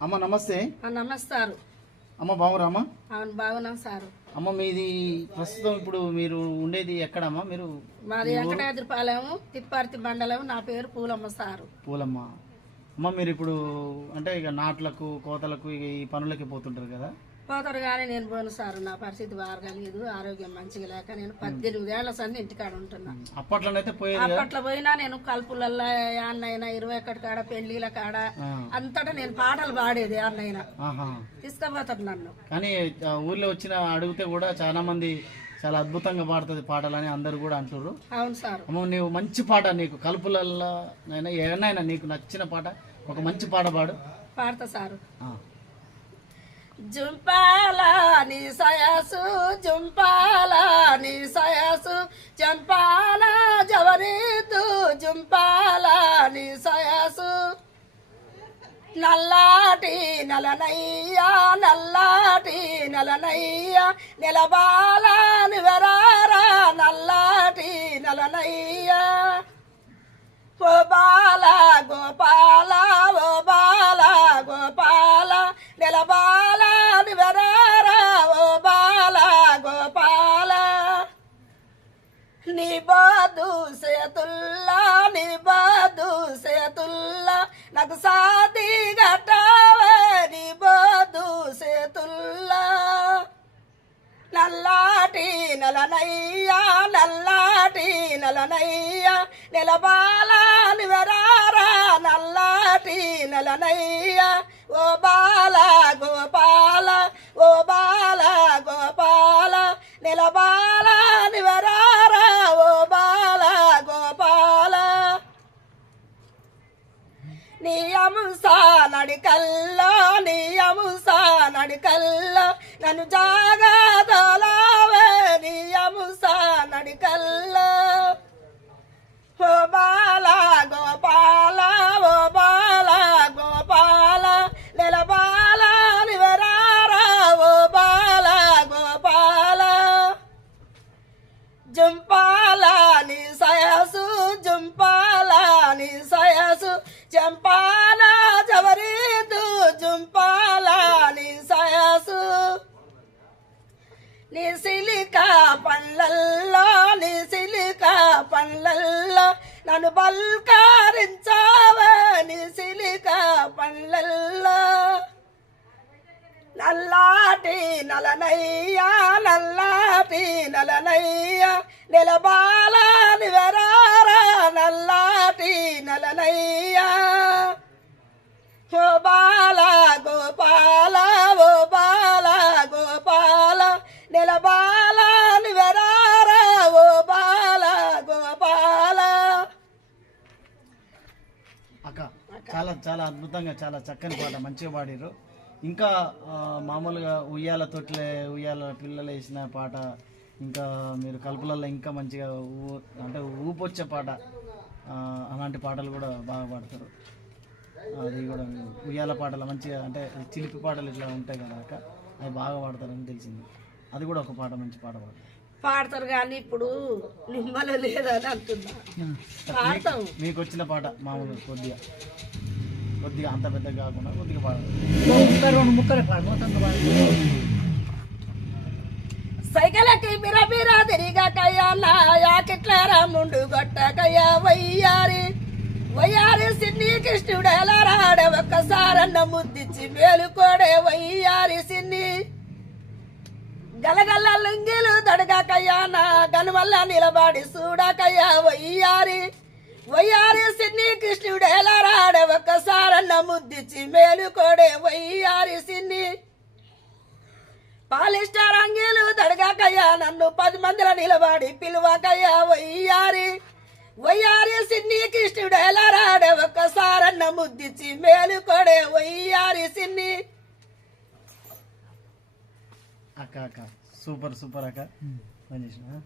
అమ్మ నమస్తే. నమస్తారు. అమ్మ బాగురా అమ్మ అవును బాగున్నాం సారు. అమ్మ మీది ప్రస్తుతం ఇప్పుడు మీరు ఉండేది ఎక్కడమ్మా? మీరు మాది వెంకటాద్రిపాలెం తిప్పార్తి మండలం నా పేరు పూలమ్మ సారు. పూలమ్మ. అమ్మ మీరు ఇప్పుడు అంటే ఇక నాట్లకు కోతలకు ఇక ఈ పనులకి పోతుంటారు కదా? పోతారు కానీ నేను పోను సారు. నా పరిస్థితి బాగాలేదు ఆరోగ్యం మంచిగా లేక నేను పద్దెనిమిది ఏళ్ళ సంది ఇంటికాడ ఉంటున్నా. అప్పట్లో పోయినా నేను కలుపులల్లో అన్నైనా ఇరవై ఒకటి కాడ పెళ్ళిల కాడ అంతటా నేను పాటలు పాడేది అన్నైనా తీసుకుపోతారు నన్ను. కానీ ఊర్లో వచ్చిన అడిగితే కూడా చాలా మంది చాలా అద్భుతంగా పాడుతుంది పాటలని అందరూ కూడా అంటారు అవును సారు. అమ్మ నీవు మంచి పాట నీకు. కలుపులల్లో ఏమైనా నీకు నచ్చిన పాట ఒక మంచి పాట పాడు. పాడతా సారు. జుంపాల నీ సయసు జుంపాల నీ సయసు జంపాల జవరీతు జుంపాల నీ సయసు. నల్లాటి నలనయ్యా నల్లాటి నలనయ్యా నిలబాల నివరారా నల్లాటి నలనయ్యా. ఓ బాల గోపాల ఓ బాల గోపాల నిలబాల నివరారా బాల గోపాల. నీ సేతుల్లా నీ సేతుల్లా నాకు సాది గట్టావే నీ సేతుల్లా. నల్లాటి నలనయ్యా నల్లాటి నలనయ్యా నిలబాల నివరారా నలనయ్యా ఓ బాల గోపాల ఓ బాల గోపాల నిలబాల నివరారా ఓ బాల గోపాల నీ అంశ నడికల్లో నీ అంశ నడికల్లో నన్ను జాగదలావే నీ అంశ నడికల్లో సయసు జంపాల జవరీదు జంపాల నీ నీ సిలిక పండ్లల్లో నీ సిలిక పండ్లల్లో నన్ను బల్కారించావే నీ సిలిక పండ్లల్లో. నల్లాటి నలనయ్యా నల్లాటి నలనయ్యా నిలబాలని అక్క చాలా చాలా అద్భుతంగా చాలా చక్కని పాట మంచిగా పాడిరు ఇంకా మామూలుగా ఉయ్యాల తొట్లే ఉయ్యాల పిల్లలు వేసిన పాట ఇంకా మీరు కలుపులలో ఇంకా మంచిగా ఊ అంటే ఊపొచ్చే పాట అలాంటి పాటలు కూడా బాగా పాడతారు. అది కూడా ఉయ్యాల పాటలు మంచిగా అంటే చిలిపి పాటలు ఇట్లా ఉంటాయి కదా అక్క అవి బాగా పాడతారని తెలిసింది. అది కూడా ఒక పాట మంచి పాట పాడతారు. పాడతారు కానీ ఇప్పుడు నిమ్మలు లేదని అంటున్నా. పాడతాం. మీకు వచ్చిన పాట మామూలు కొద్దిగా. కొద్దిగా అంత పెద్దగా కాకుండా కొద్దిగా పాడాలి సైకిలకి బిర బిర తిరిగకయ్యా నా యాకిట్ల రాముండు గొట్టకయ్యా వయ్యారి. వయ్యారి సిన్ని కృష్ణుడు ఎలా రాడ ఒక్కసారన్న ముద్దిచ్చి మేలుకోడే వయ్యారి సిన్ని. గలగల్ల లుంగిలు దడగాకయ్యా నా గనువల్ల నిలబడి చూడాకయ్యా వయ్యారి. వయ్యారి సిన్ని కృష్ణుడు ఎలా రాడ ఒక్కసారన్న ముద్దిచ్చి మేలుకోడే వయ్యారి సిన్ని. పాలిస్టార్ అంగీలు దడగాకయ్యా నన్ను పది మందిల నిలబడి పిలువాకయ్యా వయ్యారి. వయ్యారి సిన్ని కృష్ణుడు ఎలా రాడే ఒక్కసారన్న ముద్దిచ్చి మేలుకోడే వయ్యారి సిన్ని. అక్క అక్క. సూపర్ సూపర్ అక్క. పని చేసిన